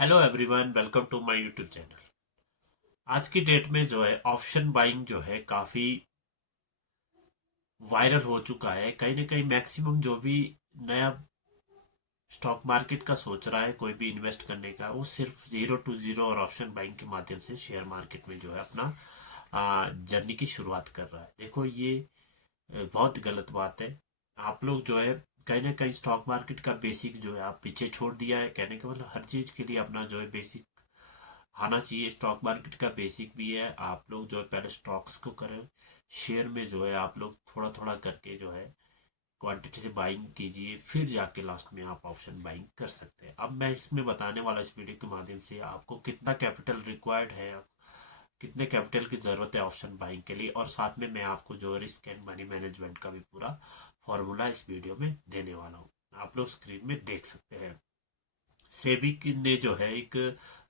Hello everyone, welcome to my YouTube channel. आज की date में जो है ऑप्शन बाइंग जो है काफ़ी वायरल हो चुका है। कहीं ना कहीं मैक्सिमम जो भी नया स्टॉक मार्केट का सोच रहा है कोई भी इन्वेस्ट करने का, वो सिर्फ जीरो टू जीरो और ऑप्शन बाइंग के माध्यम से शेयर मार्केट में जो है अपना जर्नी की शुरुआत कर रहा है। देखो ये बहुत गलत बात है। आप लोग जो है कहीं ना कहीं स्टॉक मार्केट का बेसिक जो है आप पीछे छोड़ दिया है। कहने का मतलब हर चीज़ के लिए अपना जो है बेसिक आना चाहिए। स्टॉक मार्केट का बेसिक भी है। आप लोग जो है पहले स्टॉक्स को करें, शेयर में जो है आप लोग थोड़ा थोड़ा करके जो है क्वांटिटी से बाइंग कीजिए, फिर जाके लास्ट में आप ऑप्शन बाइंग कर सकते हैं। अब मैं इसमें बताने वाला इस वीडियो के माध्यम से आपको कितना कैपिटल रिक्वायर्ड है, कितने कैपिटल की ज़रूरत है ऑप्शन बाइंग के लिए, और साथ में मैं आपको जो रिस्क एंड मनी मैनेजमेंट का भी पूरा फॉर्मूला इस वीडियो में देने वाला हूँ। आप लोग स्क्रीन में देख सकते हैं। सेबी ने जो है एक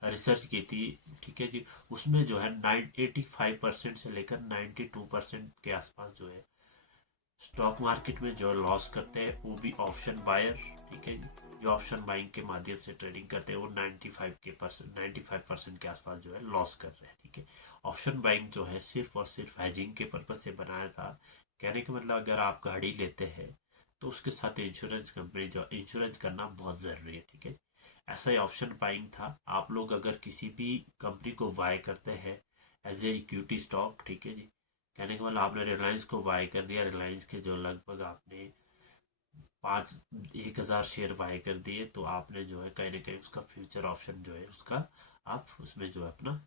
रिसर्च की थी, ठीक है जी। उसमें जो है 85% से लेकर 92% के आसपास जो है स्टॉक मार्केट में जो लॉस करते हैं वो भी ऑप्शन बायर, ठीक है जी। जो ऑप्शन बाइंग के माध्यम से ट्रेडिंग करते हैं वो 95% के आसपास जो है लॉस कर रहे हैं, ठीक है। ऑप्शन बाइंग जो है सिर्फ और सिर्फ हेजिंग के पर्पज से बनाया था। कहने का मतलब अगर आप गाड़ी लेते हैं तो उसके साथ इंश्योरेंस कंपनी जो इंश्योरेंस करना बहुत ज़रूरी है, ठीक है। ऐसा ही ऑप्शन बाइंग था। आप लोग अगर किसी भी कंपनी को बाय करते हैं एज ए इक्विटी स्टॉक, ठीक है जी। कहने का मतलब आपने रिलायंस को बाय कर दिया, रिलायंस के जो लगभग आपने 1,000 शेयर बाय कर दिए, तो आपने जो है कहीं ना कहीं उसका फ्यूचर ऑप्शन जो है उसका आप उसमें जो है अपना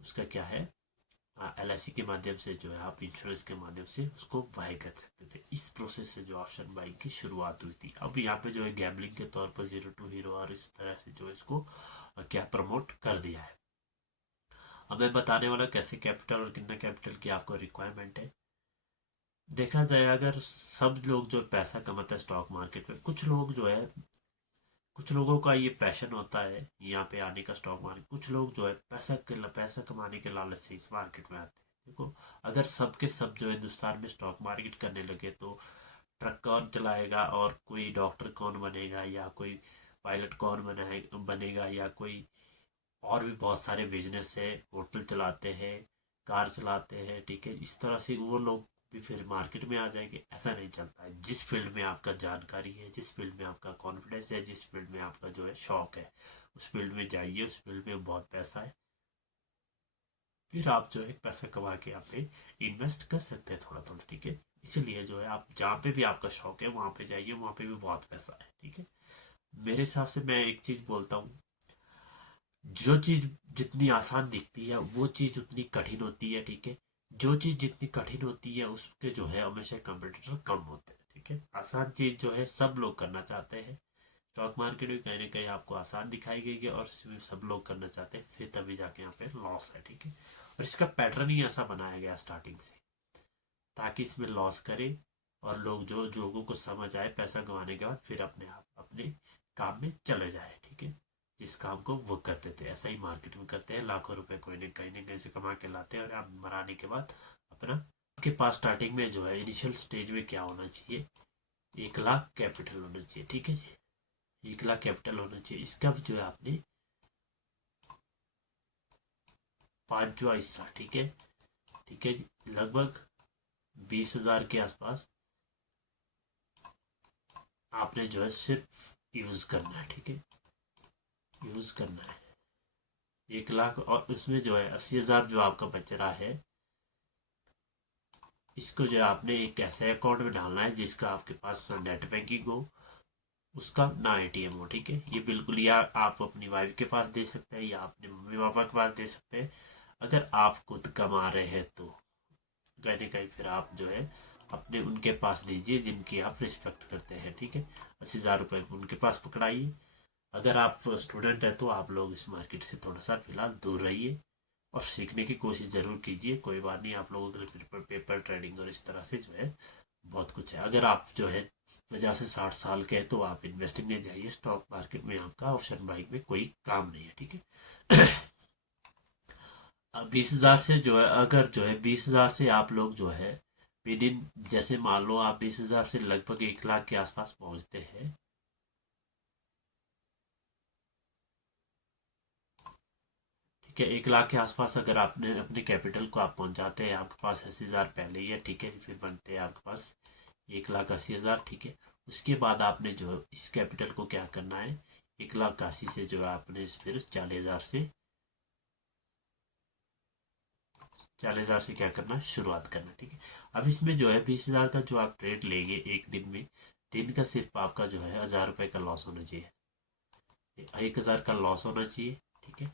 उसका क्या है LIC के माध्यम से जो है आप इंश्योरेंस के माध्यम से उसको बाय कर सकते थे। इस प्रोसेस से जो ऑप्शन बाइंग की शुरुआत हुई थी। अब यहाँ पे जो है गैम्बलिंग के तौर पर जीरो टू हीरो और इस तरह से जो इसको क्या प्रमोट कर दिया है। अब मैं बताने वाला कैसे कैपिटल और कितना कैपिटल की आपको रिक्वायरमेंट है। देखा जाए अगर सब लोग जो पैसा कमाते हैं स्टॉक मार्केट में, कुछ लोग जो है कुछ लोगों का ये फैशन होता है यहाँ पे आने का स्टॉक मार्केट। कुछ लोग जो है पैसा कमाने के लालच से इस मार्केट में आते हैं। देखो अगर सब के सब जो है हिंदुस्तान में स्टॉक मार्केट करने लगे तो ट्रक कौन चलाएगा, और कोई डॉक्टर कौन बनेगा, या कोई पायलट कौन बनेगा, या कोई और भी बहुत सारे बिजनेस है। होटल चलाते हैं, कार चलाते हैं, ठीक है। इस तरह से वो लोग भी फिर मार्केट में आ जाएंगे। ऐसा नहीं चलता है। जिस फील्ड में आपका जानकारी है, जिस फील्ड में आपका कॉन्फिडेंस है, जिस फील्ड में आपका जो है शौक है, उस फील्ड में जाइए। उस फील्ड में बहुत पैसा है, फिर आप जो है पैसा कमा के आप पे इन्वेस्ट कर सकते हैं थोड़ा थोड़ा, ठीक है। इसलिए जो है आप जहाँ पे भी आपका शौक है वहाँ पे जाइए, वहाँ पे भी बहुत पैसा है, ठीक है। मेरे हिसाब से मैं एक चीज़ बोलता हूँ, जो चीज जितनी आसान दिखती है वो चीज उतनी कठिन होती है, ठीक है। जो चीज जितनी कठिन होती है उसके जो है हमेशा कंपटीटर कम होते हैं, ठीक है। आसान चीज जो है सब लोग करना चाहते हैं। स्टॉक मार्केट भी कहीं ना कहीं आपको आसान दिखाई गई है और इसमें सब लोग करना चाहते हैं, फिर तभी जाके यहाँ पे लॉस है, ठीक है। और इसका पैटर्न ही ऐसा बनाया गया स्टार्टिंग से, ताकि इसमें लॉस करे और लोग जो लोगों को समझ आए पैसा कमाने के बाद फिर अपने आप अपने काम में चले जाए, ठीक है। जिस काम को वो करते थे ऐसा ही मार्केट में करते हैं। लाखों रुपए कोई ने कहीं ना कहीं से कमा के लाते हैं और आप मराने के बाद अपना आपके पास स्टार्टिंग में जो है इनिशियल स्टेज में क्या होना चाहिए, 1 लाख कैपिटल होना चाहिए, ठीक है जी। 1 लाख कैपिटल होना चाहिए। इसका भी जो है आपने पांचवा हिस्सा, ठीक है, ठीक है जी, लगभग 20,000 के आसपास आपने जो है सिर्फ यूज करना है, ठीक है। यूज करना है 1 लाख, और उसमें जो है 80,000 जो आपका बच रहा है, इसको जो है आपने एक ऐसे अकाउंट में डालना है जिसका आपके पास ना नेट बैंकिंग हो, उसका ना ATM हो, ठीक है। ये बिल्कुल, या आप अपनी वाइफ के पास दे सकते हैं या अपने मम्मी पापा के पास दे सकते हैं। अगर आप खुद कमा रहे हैं तो कहीं ना कहीं फिर आप जो है अपने उनके पास दीजिए जिनकी आप रिस्पेक्ट करते हैं, ठीक है। 80,000 रुपये उनके पास पकड़ाइए। अगर आप स्टूडेंट हैं तो आप लोग इस मार्केट से थोड़ा सा फिलहाल दूर रहिए और सीखने की कोशिश ज़रूर कीजिए। कोई बात नहीं, आप लोगों के लिए पेपर ट्रेडिंग और इस तरह से जो है बहुत कुछ है। अगर आप जो है 50 से 60 साल के हैं तो आप इन्वेस्टिंग में जाइए। स्टॉक मार्केट में आपका ऑप्शन बाइंग में कोई काम नहीं है, ठीक है। अब 20,000 से जो है, अगर जो है 20,000 से आप लोग जो है विद इन, जैसे मान लो आप 20,000 से लगभग 1 लाख के आसपास पहुंचते हैं, ठीक है। 1 लाख के आसपास अगर आपने अपने कैपिटल को आप पहुंचाते हैं, आपके पास 80,000 पहले ही है, ठीक है, फिर बनते हैं आपके पास 1,80,000, ठीक है। उसके बाद आपने जो इस कैपिटल को क्या करना है, 1,80,000 से जो है आपने फिर 40,000 से क्या करना है, शुरुआत करना, ठीक है। अब इसमें जो है 20,000 का जो आप ट्रेड लेंगे एक दिन में, दिन का सिर्फ आपका जो है 1,000 रुपये का लॉस होना चाहिए, 1,000 का लॉस होना चाहिए, ठीक है।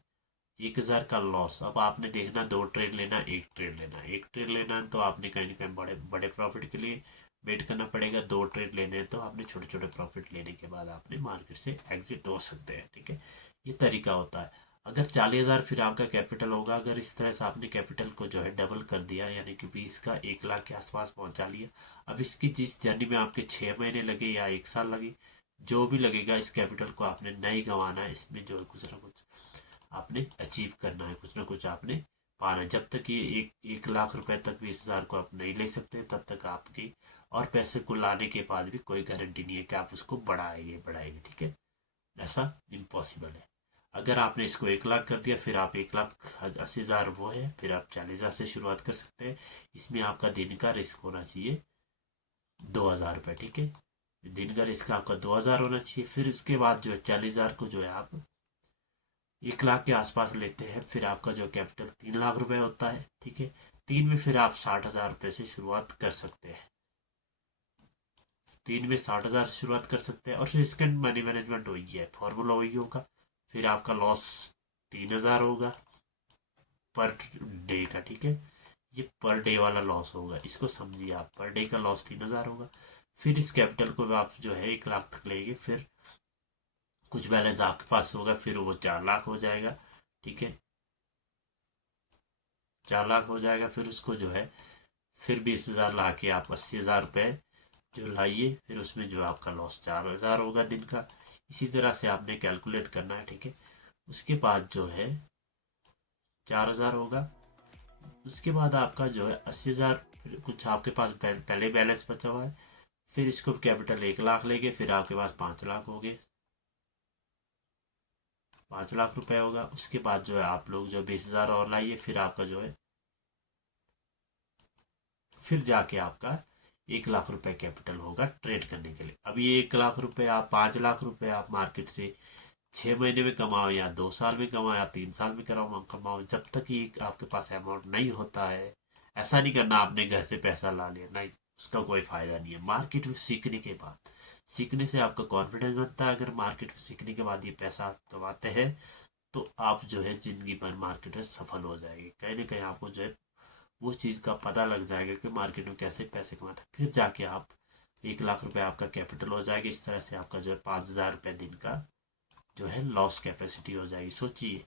1,000 का लॉस। अब आपने देखना 2 ट्रेड लेना, 1 ट्रेड लेना, 1 ट्रेड लेना है तो आपने कहीं ना कहीं बड़े बड़े प्रॉफिट के लिए वेट करना पड़ेगा। 2 ट्रेड लेने हैं तो आपने छोटे छोटे प्रॉफिट लेने के बाद आपने मार्केट से एग्जिट हो सकते हैं, ठीक है। ये तरीका होता है। अगर 40,000 फिर आपका कैपिटल होगा, अगर इस तरह से आपने कैपिटल को जो है डबल कर दिया, यानी कि 20 का 1 लाख के आसपास पहुंचा लिया। अब इसकी जिस जर्नी में आपके 6 महीने लगे या 1 साल लगे, जो भी लगेगा, इस कैपिटल को आपने नहीं गंवाना है। इसमें जो है कुछ ना कुछ आपने अचीव करना है, कुछ ना कुछ आपने पाना है। जब तक ये 1 लाख रुपए तक 20,000 को आप नहीं ले सकते, तब तक आपकी और पैसे को लाने के बाद भी कोई गारंटी नहीं है कि आप उसको बढ़ाएंगे, ठीक है। ऐसा इम्पॉसिबल है। अगर आपने इसको 1 लाख कर दिया, फिर आप 1,80,000 वो है, फिर आप 40,000 से शुरुआत कर सकते हैं। इसमें आपका दिन का रिस्क होना चाहिए 2,000 रुपये, ठीक है। दिन का रिस्क आपका 2,000 होना चाहिए। फिर उसके बाद जो है 40,000 को जो है आप 1 लाख के आसपास लेते हैं, फिर आपका जो कैपिटल 3 लाख रुपए होता है, ठीक है। 3 में फिर आप 60,000 रुपये से शुरुआत कर सकते हैं, 3 में 60,000 से शुरुआत कर सकते हैं। और फिर इसका मनी मैनेजमेंट वही है, फॉर्मूला वही होगा। फिर आपका लॉस 3,000 होगा पर डे का, ठीक है। ये पर डे वाला लॉस होगा, इसको समझिए आप, पर डे का लॉस 3,000 होगा। फिर इस कैपिटल को आप जो है 1 लाख तक लेंगे, फिर कुछ बैलेंस आपके पास होगा, फिर वो 4 लाख हो जाएगा, ठीक है। 4 लाख हो जाएगा, फिर उसको जो है फिर 20,000 ला के आप 80,000 रुपये जो लाइए, फिर उसमें जो आपका लॉस 4,000 होगा दिन का। इसी तरह से आपने कैलकुलेट करना है, ठीक है। उसके बाद जो है 4,000 होगा। उसके बाद आपका जो है 80,000, फिर कुछ आपके पास पहले बैलेंस बचा हुआ है, फिर इसको कैपिटल 1 लाख लेंगे, फिर आपके पास 5 लाख हो गए, 5 लाख रुपए होगा। उसके बाद जो है आप लोग जो 20,000 और लाइए, फिर आपका जो है फिर जाके आपका 1 लाख रुपए कैपिटल होगा ट्रेड करने के लिए। अब ये 1 लाख रुपए आप 5 लाख रुपए आप मार्केट से 6 महीने में कमाओ या 2 साल में कमाओ या 3 साल में कमाओ, जब तक ये आपके पास अमाउंट नहीं होता है, ऐसा नहीं करना आपने घर से पैसा ला लिया, नहीं, उसका कोई फायदा नहीं है। मार्केट में सीखने के बाद, सीखने से आपका कॉन्फिडेंस बनता है। अगर मार्केट में सीखने के बाद ये पैसा आप कमाते हैं, तो आप जो है जिंदगी भर मार्केट में सफल हो जाएंगे। कहीं ना कहीं आपको जो है वो चीज़ का पता लग जाएगा कि मार्केट में कैसे पैसे कमाते हैं। फिर जाके आप 1 लाख रुपए आपका कैपिटल हो जाएगा। इस तरह से आपका जो है 5,000 रुपये दिन का जो है लॉस कैपेसिटी हो जाएगी। सोचिए,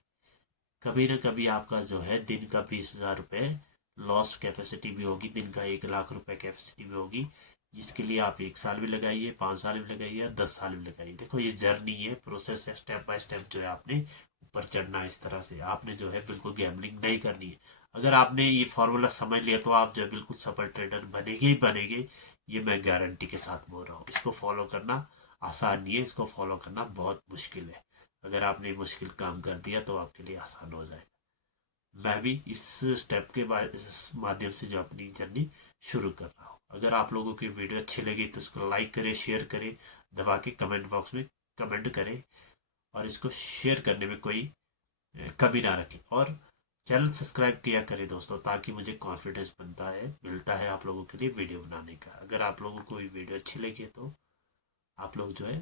कभी ना कभी आपका जो है दिन का 20,000 रुपये लॉस कैपेसिटी भी होगी, दिन का 1 लाख रुपए कैपेसिटी भी होगी, जिसके लिए आप 1 साल भी लगाइए, 5 साल भी लगाइए, 10 साल भी लगाइए। देखो, ये जर्नी है, प्रोसेस है, स्टेप बाय स्टेप जो है आपने ऊपर चढ़ना है। इस तरह से आपने जो है बिल्कुल गैम्बलिंग नहीं करनी है। अगर आपने ये फॉर्मूला समझ लिया, तो आप जो है बिल्कुल सफल ट्रेडर बनेंगे ही बनेंगे। ये मैं गारंटी के साथ बोल रहा हूँ। इसको फॉलो करना आसान नहीं है, इसको फॉलो करना बहुत मुश्किल है। अगर आपने मुश्किल काम कर दिया तो आपके लिए आसान हो जाएगा। मैं भी इस स्टेप के माध्यम से जो अपनी जर्नी शुरू कर रहा हूँ। अगर आप लोगों की वीडियो अच्छी लगी तो उसको लाइक करें, शेयर करें, दबा के कमेंट बॉक्स में कमेंट करें, और इसको शेयर करने में कोई कमी ना रखें। और चैनल सब्सक्राइब किया करें दोस्तों, ताकि मुझे कॉन्फिडेंस बनता है, मिलता है आप लोगों के लिए वीडियो बनाने का। अगर आप लोगों को ये वीडियो अच्छी लगी है तो आप लोग जो है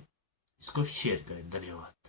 इसको शेयर करें। धन्यवाद।